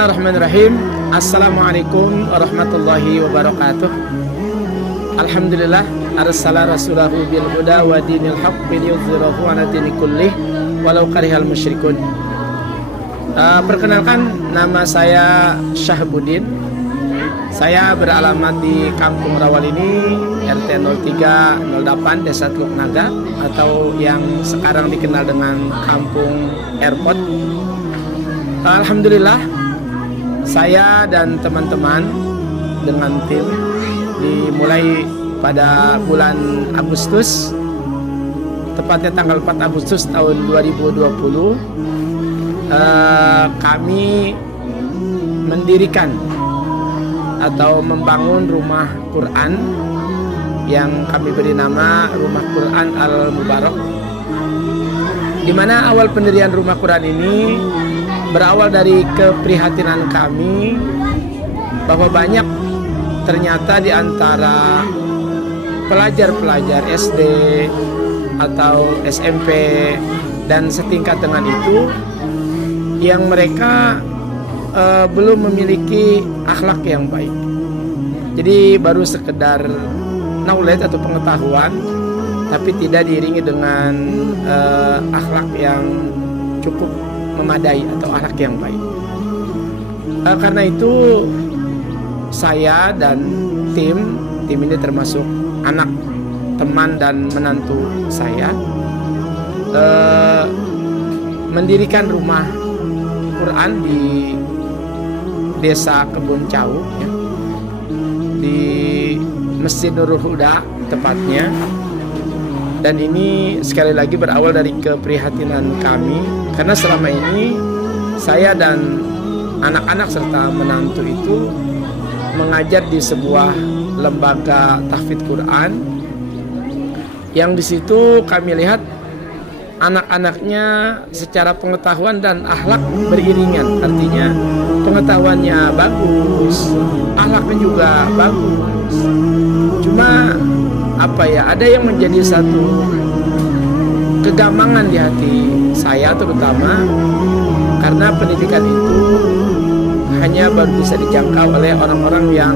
Bismillahirrahmanirrahim. Assalamualaikum warahmatullahi wabarakatuh. Alhamdulillah arsala rasulahu bil huda wa dinil haqq liyudhhirahu 'ala dini kullih walau karihal musyrikun. Perkenalkan, nama saya Syahbudin. Saya beralamat di Kampung Rawalini, RT 0308 Desa Teluk Naga, atau yang sekarang dikenal dengan Kampung Airport. Alhamdulillah, saya dan teman-teman dengan tim dimulai pada bulan Agustus, tepatnya tanggal 4 Agustus tahun 2020, kami mendirikan atau membangun rumah Quran yang kami beri nama Rumah Quran Al-Mubarak, di mana awal pendirian rumah Quran ini berawal dari keprihatinan kami bahwa banyak ternyata di antara pelajar-pelajar SD atau SMP dan setingkat dengan itu yang mereka belum memiliki akhlak yang baik. Jadi baru sekedar knowledge atau pengetahuan, tapi tidak diiringi dengan akhlak yang cukup memadai atau akhlak yang baik. Karena itu saya dan tim ini termasuk anak, teman dan menantu saya mendirikan rumah Quran di Desa Kebun Cau, ya, di Masjid Nurul Huda tepatnya. Dan ini sekali lagi berawal dari keprihatinan kami, karena selama ini saya dan anak-anak serta menantu itu mengajar di sebuah lembaga tahfidz Quran, yang di situ kami lihat anak-anaknya secara pengetahuan dan akhlak beriringan. Artinya pengetahuannya bagus, akhlaknya juga bagus. Cuma ada yang menjadi satu kegamangan di hati saya terutama, karena pendidikan itu hanya baru bisa dijangkau oleh orang-orang yang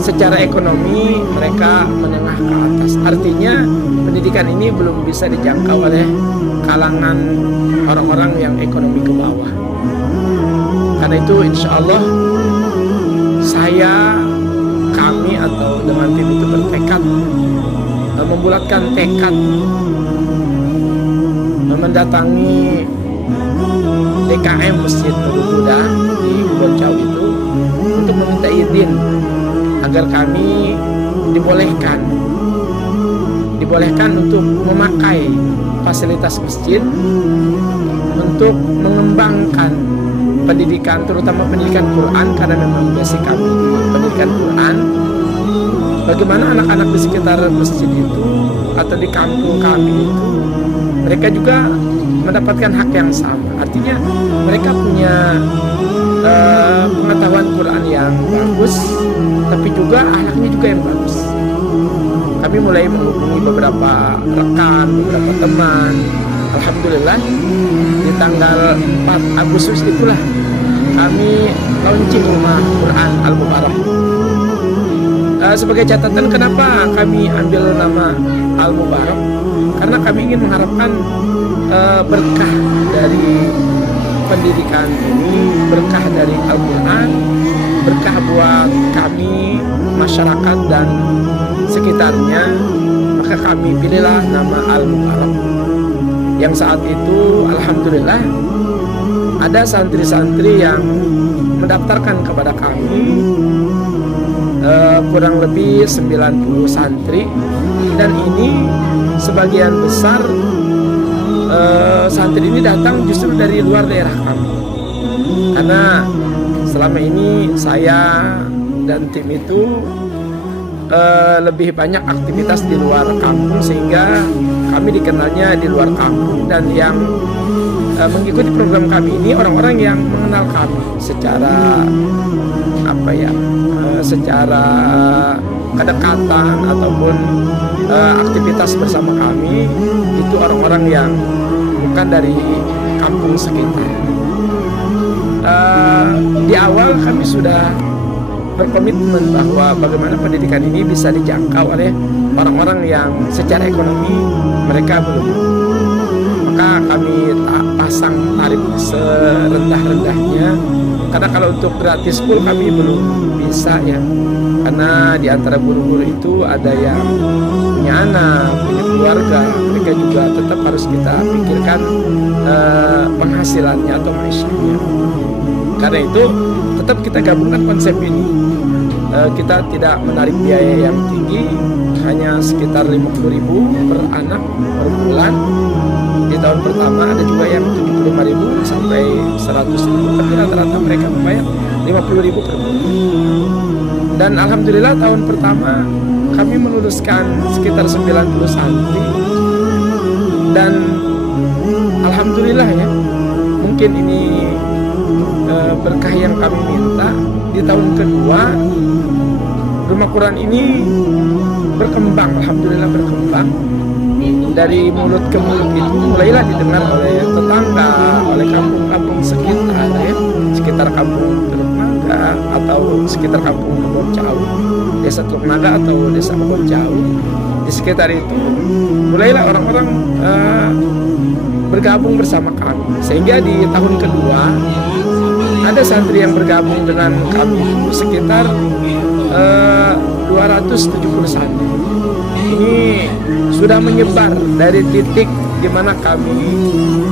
secara ekonomi mereka menengah ke atas. Artinya pendidikan ini belum bisa dijangkau oleh kalangan orang-orang yang ekonomi ke bawah. Karena itu insya Allah kami atau dengan tim itu bertekad, membulatkan tekad mendatangi DKM Masjid Nurul Huda di Kebun Cau itu untuk meminta izin agar kami dibolehkan untuk memakai fasilitas masjid untuk mengembangkan pendidikan, terutama pendidikan Quran, karena memang basic kami di pendidikan Quran. Bagaimana anak-anak di sekitar masjid itu atau di kampung kami itu, mereka juga mendapatkan hak yang sama. Artinya mereka punya pengetahuan Quran yang bagus, tapi juga akhlaknya juga yang bagus. Kami mulai menghubungi beberapa rekan, beberapa teman. Alhamdulillah di tanggal 4 Agustus itulah kami launching rumah Quran Al-Mubarak. Sebagai catatan, kenapa kami ambil nama Al-Mubarak? Karena kami ingin mengharapkan berkah dari pendidikan ini, berkah dari Al-Quran, berkah buat kami, masyarakat dan sekitarnya. Maka kami pilihlah nama Al-Mubarak, yang saat itu alhamdulillah ada santri-santri yang mendaftarkan kepada kami, kurang lebih 90 santri. Dan ini sebagian besar santri ini datang justru dari luar daerah kami, karena selama ini saya dan tim itu lebih banyak aktivitas di luar kampung, sehingga kami dikenalnya di luar kampung. Dan yang mengikuti program kami ini orang-orang yang mengenal kami secara secara kedekatan ataupun aktivitas bersama kami, itu orang-orang yang bukan dari kampung sekitar. Di awal kami sudah berkomitmen bahwa bagaimana pendidikan ini bisa dijangkau oleh orang-orang yang secara ekonomi mereka belum, maka kami pasang tarif serendah-rendahnya, karena kalau untuk gratis pun kami belum bisa ya, karena di antara guru-guru itu ada yang punya anak, punya keluarga, mereka juga tetap harus kita pikirkan penghasilannya atau maisha-nya. Karena itu tetap kita gabungkan konsep ini. Kita tidak menarik biaya yang tinggi, hanya sekitar 50.000 per anak per bulan. Di tahun pertama ada juga yang 75.000 sampai 100.000, tapi rata-rata mereka membayar 50.000 per bulan. Dan alhamdulillah tahun pertama kami meluluskan sekitar 90 santri, dan alhamdulillah ya, mungkin ini berkah yang kami minta. Di tahun kedua rumah Quran ini berkembang, alhamdulillah berkembang. Dari mulut ke mulut itu mulailah didengar oleh tetangga, oleh kampung-kampung sekitar ya, sekitar kampung Teluk Naga atau sekitar kampung Kebon Jauh, desa Teluk Naga atau desa Kebon Jauh. Di sekitar itu mulailah orang-orang bergabung bersama kami, sehingga di tahun kedua ada santri yang bergabung dengan kami sekitar 270 santri. Ini sudah menyebar dari titik di mana kami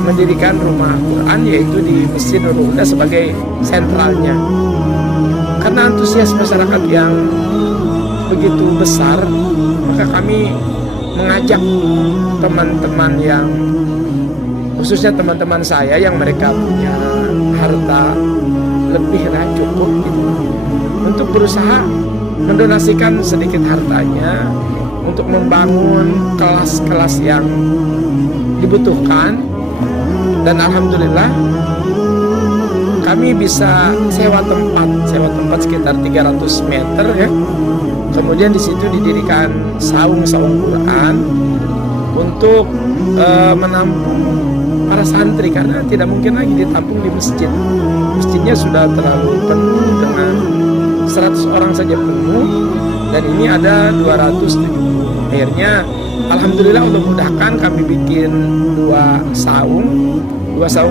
mendirikan rumah Quran, yaitu di Masjid Nurul Huda sebagai sentralnya. Karena antusias masyarakat yang begitu besar, maka kami mengajak teman-teman yang, khususnya teman-teman saya yang mereka punya harta lebih lah cukup gitu, untuk berusaha mendonasikan sedikit hartanya untuk membangun kelas-kelas yang dibutuhkan. Dan alhamdulillah kami bisa sewa tempat sekitar 300 meter ya. Kemudian di situ didirikan saung-saung Quran untuk menampung para santri, karena tidak mungkin lagi ditampung di masjid. Masjidnya sudah terlalu penuh, dengan 100 orang saja penuh, dan ini ada 270. Akhirnya alhamdulillah Allah mudahkan, kami bikin dua saung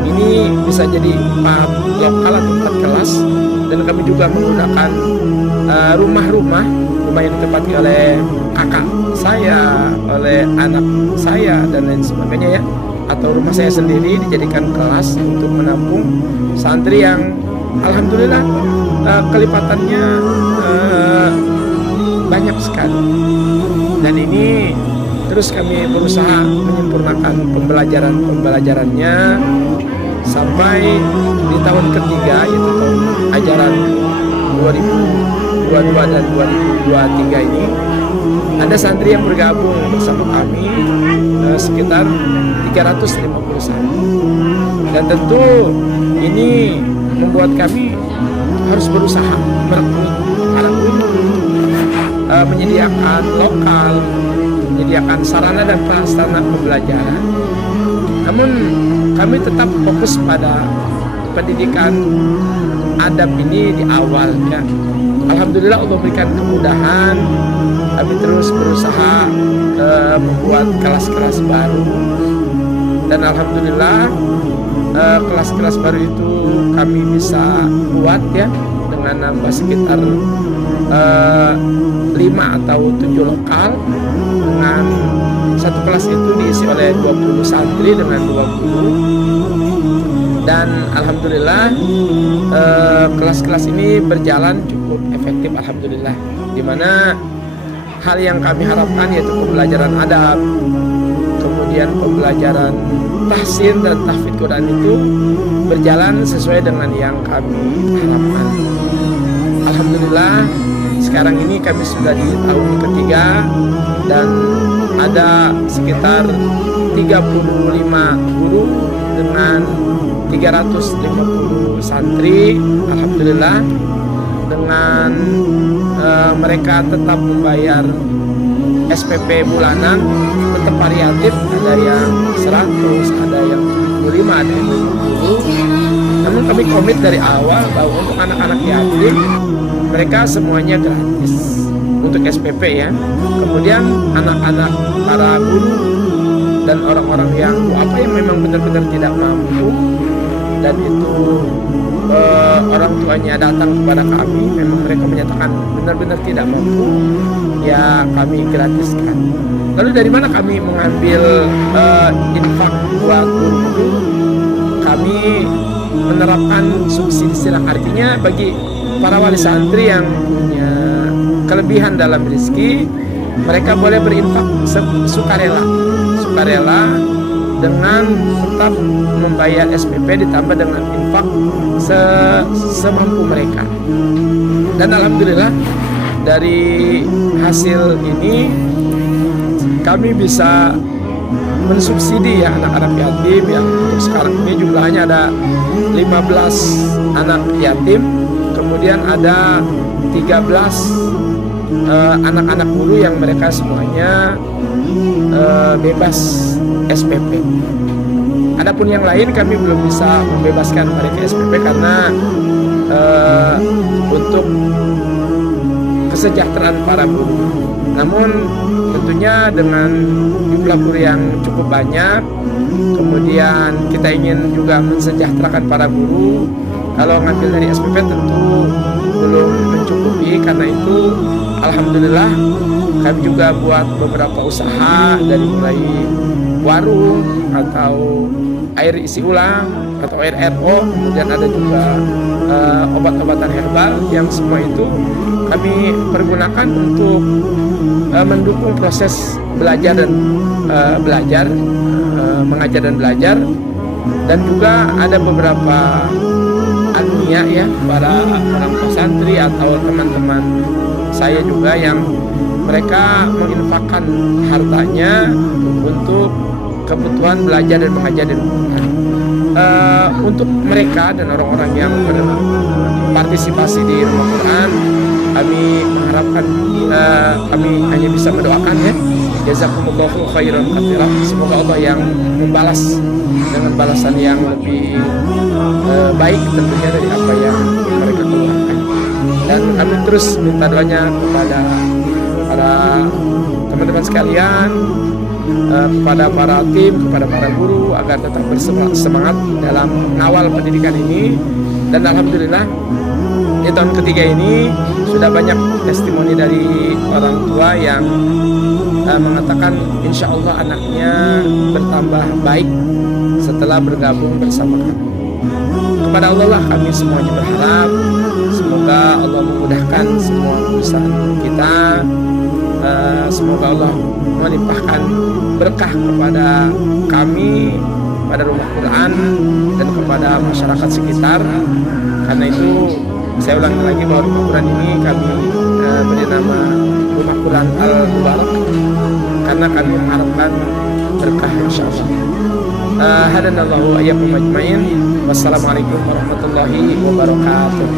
ini bisa jadi 4 lokal atau 4 kelas. Dan kami juga menggunakan rumah yang ditempati oleh kakak saya, oleh anak saya dan lain sebagainya ya, atau rumah saya sendiri dijadikan kelas untuk menampung santri yang alhamdulillah kelipatannya banyak sekali. Dan ini terus kami berusaha menyempurnakan pembelajarannya sampai di tahun ketiga, yaitu tahun ajaran 2022 dan 2023 ini ada santri yang bergabung bersama kami sekitar 350 santri. Dan tentu ini membuat kami harus berusaha merekrut para guru, menyediakan lokal, menyediakan sarana dan prasarana pembelajaran. Namun kami tetap fokus pada pendidikan adab ini di awal ya. Alhamdulillah Allah berikan kemudahan, kami terus berusaha membuat kelas-kelas baru, dan alhamdulillah kelas-kelas baru itu kami bisa buat ya dengan nambah sekitar 5 atau 7 lokal, dengan satu kelas itu diisi oleh 20 santri dengan 2 guru. Dan alhamdulillah kelas-kelas ini berjalan cukup efektif alhamdulillah, dimana hal yang kami harapkan yaitu pembelajaran adab, kemudian pembelajaran tahsin dan tahfidz Quran itu berjalan sesuai dengan yang kami harapkan. Alhamdulillah sekarang ini kami sudah di tahun ketiga dan ada sekitar 35 guru dengan 350 santri. Alhamdulillah dengan mereka tetap membayar SPP bulanan, tetap variatif, ada yang 100, ada yang 75, ada yang 50. Namun kami komit dari awal bahwa untuk anak-anak yatim mereka semuanya gratis untuk SPP ya. Kemudian anak-anak para guru dan orang-orang yang memang benar-benar tidak mampu dan itu orang tuanya datang kepada kami, memang mereka menyatakan benar-benar tidak mampu, ya kami gratiskan. Lalu dari mana kami mengambil infak buat guru-guru? Kami menerapkan subsidi silang, artinya bagi para wali santri yang punya kelebihan dalam rezeki, mereka boleh berinfak sukarela dengan tetap membayar SPP ditambah dengan infak semampu mereka. Dan alhamdulillah dari hasil ini kami bisa mensubsidi ya anak-anak yatim yang untuk sekarang ini jumlahnya ada 15 anak yatim, kemudian ada 13 anak-anak guru yang mereka semuanya bebas SPP. Adapun yang lain kami belum bisa membebaskan mereka SPP karena untuk kesejahteraan para guru. Namun tentunya dengan jumlah guru yang cukup banyak, kemudian kita ingin juga mensejahterakan para guru. Kalau ngambil dari SPP tentu belum mencukupi, karena itu alhamdulillah kami juga buat beberapa usaha dari mulai warung atau air isi ulang atau air RO, kemudian ada juga obat-obatan herbal yang semua itu kami pergunakan untuk mendukung proses belajar dan mengajar dan belajar. Dan juga ada beberapa alumni ya, para orang tua santri atau teman-teman saya juga yang mereka menginfakkan hartanya untuk kebutuhan belajar dan mengajar dan untuk mereka dan orang-orang yang berpartisipasi di Rumah Quran, kami mengharapkan, kami hanya bisa mendoakan ya, jazakumullahu khairan katsiran, semoga Allah yang membalas dengan balasan yang lebih baik tentunya dari apa yang mereka keluarkan. Dan kami terus minta doanya kepada para teman-teman sekalian, kepada para tim, kepada para guru agar tetap bersemangat dalam mengawal pendidikan ini. Dan alhamdulillah di tahun ketiga ini sudah banyak testimoni dari orang tua yang mengatakan insya Allah anaknya bertambah baik setelah bergabung bersama kami. Kepada Allah lah kami semuanya berharap, semoga Allah memudahkan semua urusan kita. Semoga Allah melimpahkan berkah kepada kami, pada Rumah Quran dan kepada masyarakat sekitar. Karena itu saya ulangi lagi bahwa Rumah Quran ini kami beri nama Rumah Quran Al-Mubarak karena kami mengharapkan berkah insyaallah. Hadanallahu wa iyyakum ajmain. Wassalamualaikum warahmatullahi wabarakatuh.